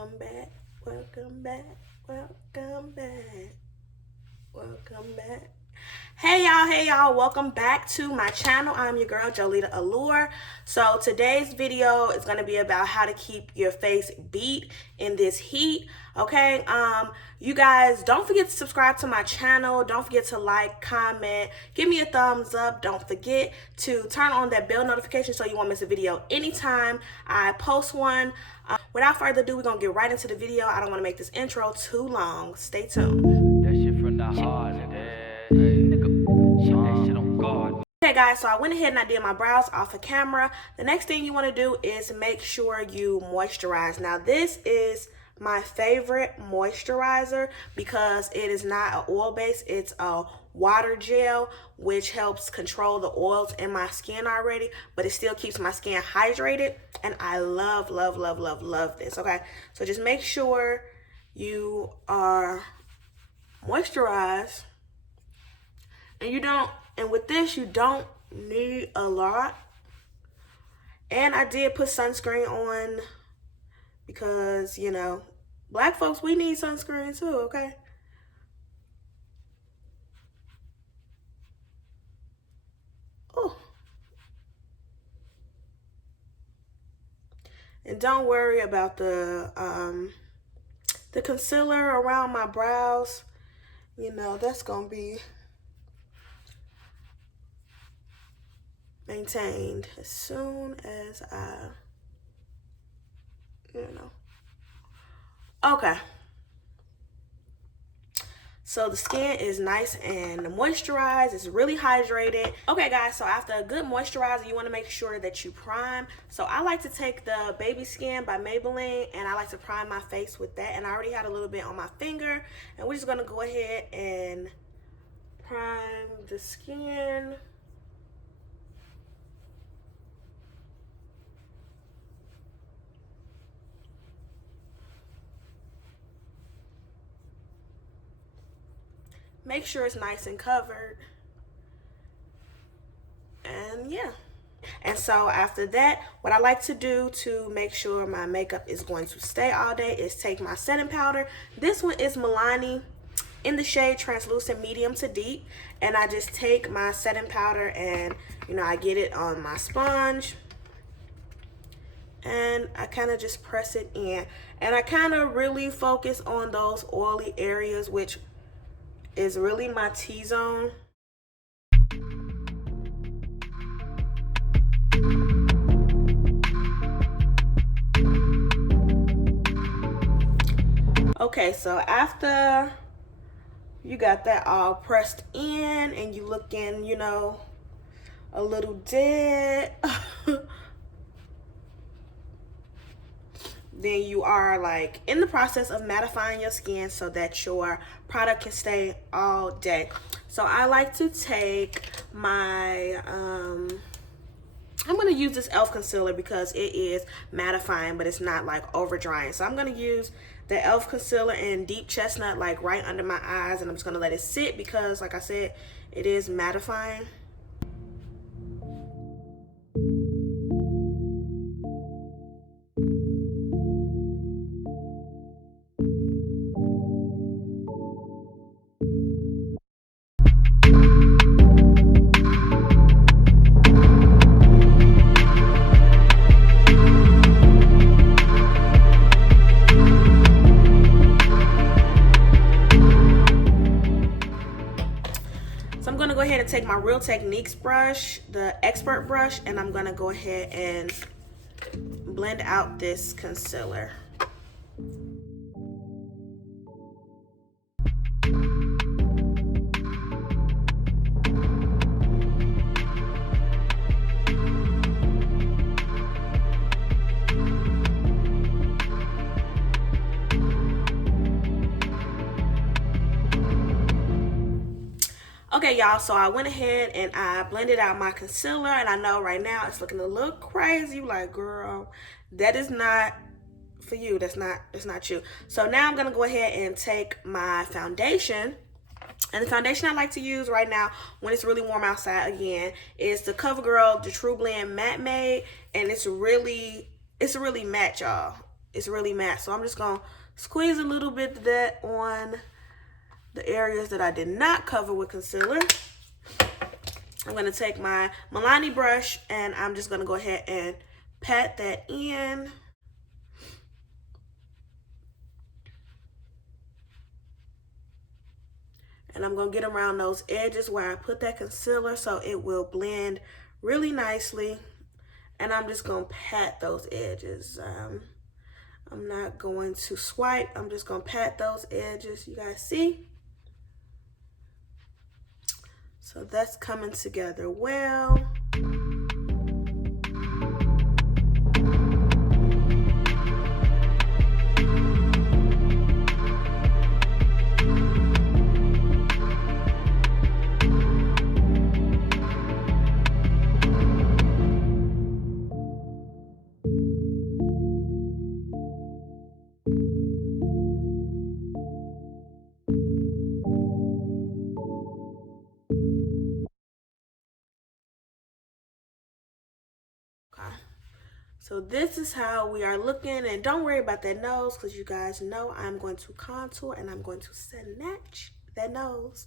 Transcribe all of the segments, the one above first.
Welcome back, welcome back, welcome back, welcome back. Hey y'all, welcome back to my channel. I'm your girl, Jolita Allure. So today's video is gonna be about how to keep your face beat in this heat. Okay, you guys, don't forget to subscribe to my channel. Don't forget to like, comment, give me a thumbs up. Don't forget to turn on that bell notification so you won't miss a video anytime I post one. Without further ado, we're gonna get right into the video. I don't want to make this intro too long. Stay tuned. That shit from the heart, that shit on God. Okay guys, so I went ahead and I did my brows off of camera. The next thing you want to do is make sure you moisturize. Now this is my favorite moisturizer because it is not an oil base, it's a water gel, which helps control the oils in my skin already, but it still keeps my skin hydrated, and I love this. Okay, so just make sure you are moisturized, and with this you don't need a lot. And I did put sunscreen on because, you know, black folks, we need sunscreen too, okay? Oh. And don't worry about the concealer around my brows. You know, that's gonna be maintained as soon as I, okay. So the skin is nice and moisturized. It's really hydrated. Okay guys, so after a good moisturizer, you want to make sure that you prime. So I like to take the Baby Skin by Maybelline, and I like to prime my face with that. And I already had a little bit on my finger, and we're just gonna go ahead and prime the skin. Make sure it's nice and covered. And yeah. And so after that, what I like to do to make sure my makeup is going to stay all day is take my setting powder. This one is Milani in the shade Translucent Medium to Deep. And I just take my setting powder and, you know, I get it on my sponge. And I kind of just press it in. And I kind of really focus on those oily areas, which is really my T-zone. Okay, so after you got that all pressed in and you looking, you know, a little dead, then you are like in the process of mattifying your skin so that your product can stay all day. So I like to take my I'm gonna use this e.l.f. concealer because it is mattifying, but it's not like over drying. So I'm gonna use the e.l.f. concealer in Deep Chestnut, like right under my eyes, and I'm just gonna let it sit because, like I said, it is mattifying. Go ahead and take my Real Techniques brush, the expert brush, and I'm gonna go ahead and blend out this concealer. Okay y'all, so I went ahead and I blended out my concealer, and I know right now it's looking a little crazy. Like, girl, that is not for you. That's not you. So now I'm gonna go ahead and take my foundation, and the foundation I like to use right now when it's really warm outside again is the CoverGirl the True Blend Matte Made, and it's really matte, y'all. it's really matte. So I'm just going to squeeze a little bit of that on the areas that I did not cover with concealer. I'm going to take my Milani brush and I'm just going to go ahead and pat that in. And I'm going to get around those edges where I put that concealer so it will blend really nicely. And I'm just going to pat those edges. I'm not going to swipe. I'm just going to pat those edges. You guys see? So that's coming together well. So this is how we are looking, and don't worry about that nose because you guys know I'm going to contour and I'm going to snatch that nose.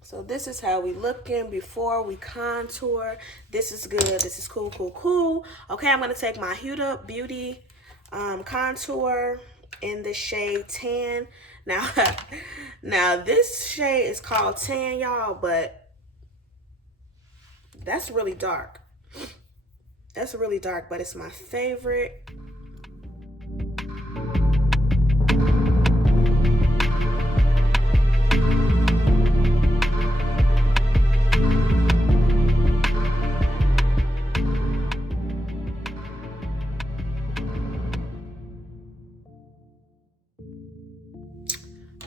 So this is how we looking before we contour. This is good. This is cool, cool, cool. Okay, I'm going to take my Huda Beauty contour in the shade Tan. Now, now this shade is called Tan, y'all, but that's really dark. That's really dark, but it's my favorite.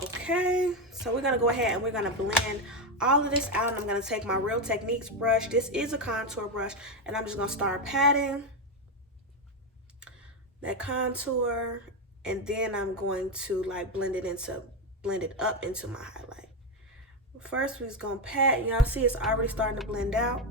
Okay, so we're gonna go ahead and we're gonna blend all of this out, and I'm gonna take my Real Techniques brush. This is a contour brush, and I'm just gonna start patting that contour, and then I'm going to like blend it up into my highlight. First, we're just gonna pat. Y'all see it's already starting to blend out.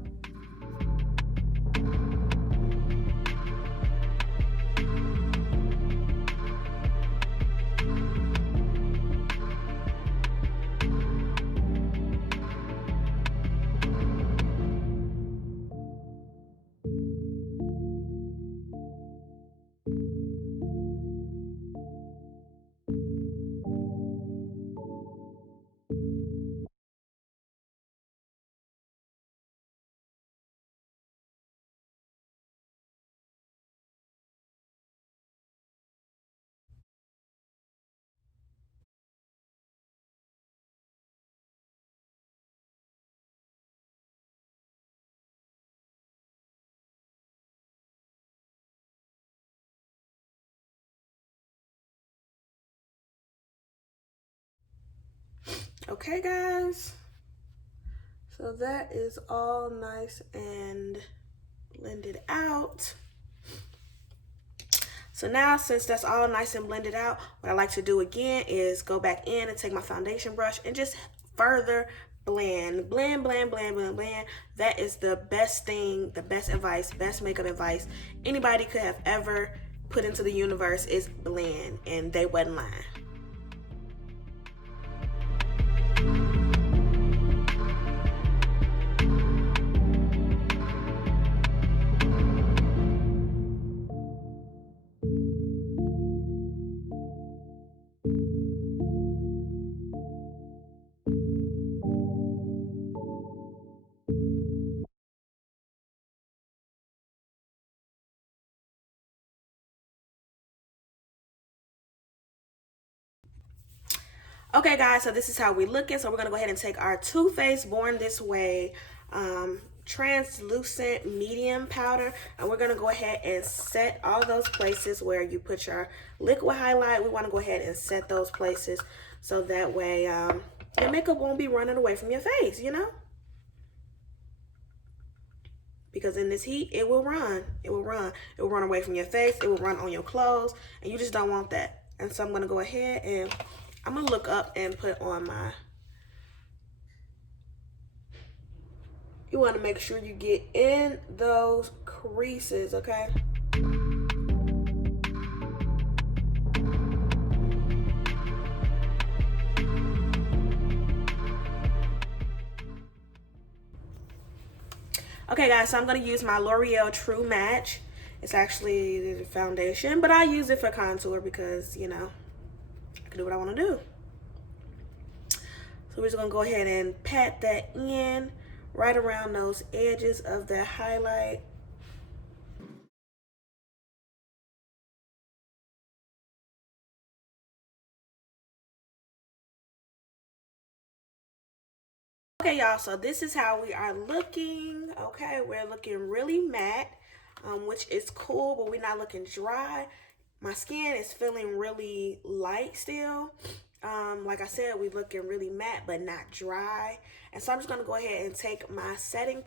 Okay, guys. So that is all nice and blended out. So now, since that's all nice and blended out, what I like to do again is go back in and take my foundation brush and just further blend. Blend, blend, blend, blend, blend. That is the best thing, the best advice, best makeup advice anybody could have ever put into the universe is blend, and they wasn't lying. Okay, guys, so this is how we looking. So we're gonna go ahead and take our Too Faced Born This Way translucent medium powder, and we're gonna go ahead and set all those places where you put your liquid highlight. We want to go ahead and set those places so that way your makeup won't be running away from your face, you know, because in this heat it will run away from your face, it will run on your clothes, and you just don't want that. And so I'm gonna go ahead and I'm gonna look up and put on my, You want to make sure you get in those creases, okay? Okay guys, so I'm going to use my L'Oreal True Match. It's actually the foundation, but I use it for contour because, you know, I can do what I want to do. So we're just going to go ahead and pat that in right around those edges of that highlight. Okay, y'all, so this is how we are looking. Okay, we're looking really matte, which is cool, but we're not looking dry. My skin is feeling really light still. Like I said, we're looking really matte, but not dry. And so I'm just going to go ahead and take my setting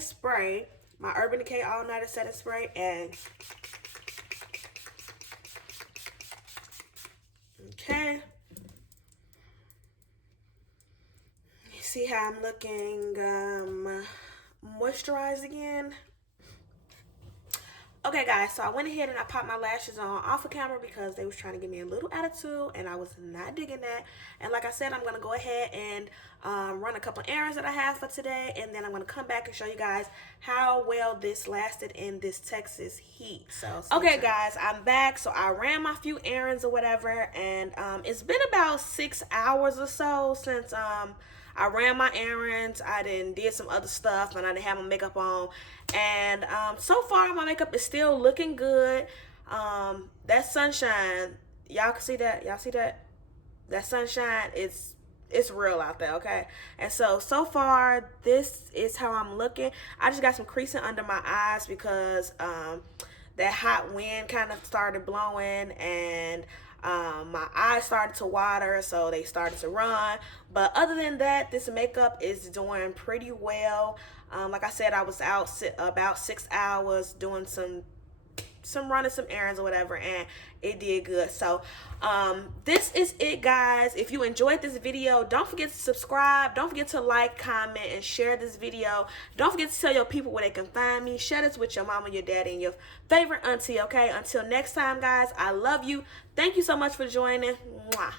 spray, my Urban Decay All Nighter setting spray, and okay. See how I'm looking moisturized again. Okay guys, so I went ahead and I popped my lashes on off of camera because they was trying to give me a little attitude and I was not digging that. And like I said, I'm going to go ahead and run a couple errands that I have for today, and then I'm going to come back and show you guys how well this lasted in this Texas heat. So okay guys, I'm back. So I ran my few errands or whatever, and it's been about 6 hours or so since I ran my errands. I did some other stuff, and I didn't have my makeup on. And so far, my makeup is still looking good. That sunshine, y'all can see that? Y'all see that? That sunshine, it's real out there, okay? And so far, this is how I'm looking. I just got some creasing under my eyes because that hot wind kind of started blowing, and my eyes started to water, so they started to run. But other than that, this makeup is doing pretty well. Like I said, I was out about 6 hours doing some running some errands or whatever, and it did good. So this is it, guys. If you enjoyed this video, don't forget to subscribe, don't forget to like, comment, and share this video. Don't forget to tell your people where they can find me. Share this with your mama, your daddy, and your favorite auntie. Okay, until next time, guys, I love you. Thank you so much for joining. Mwah.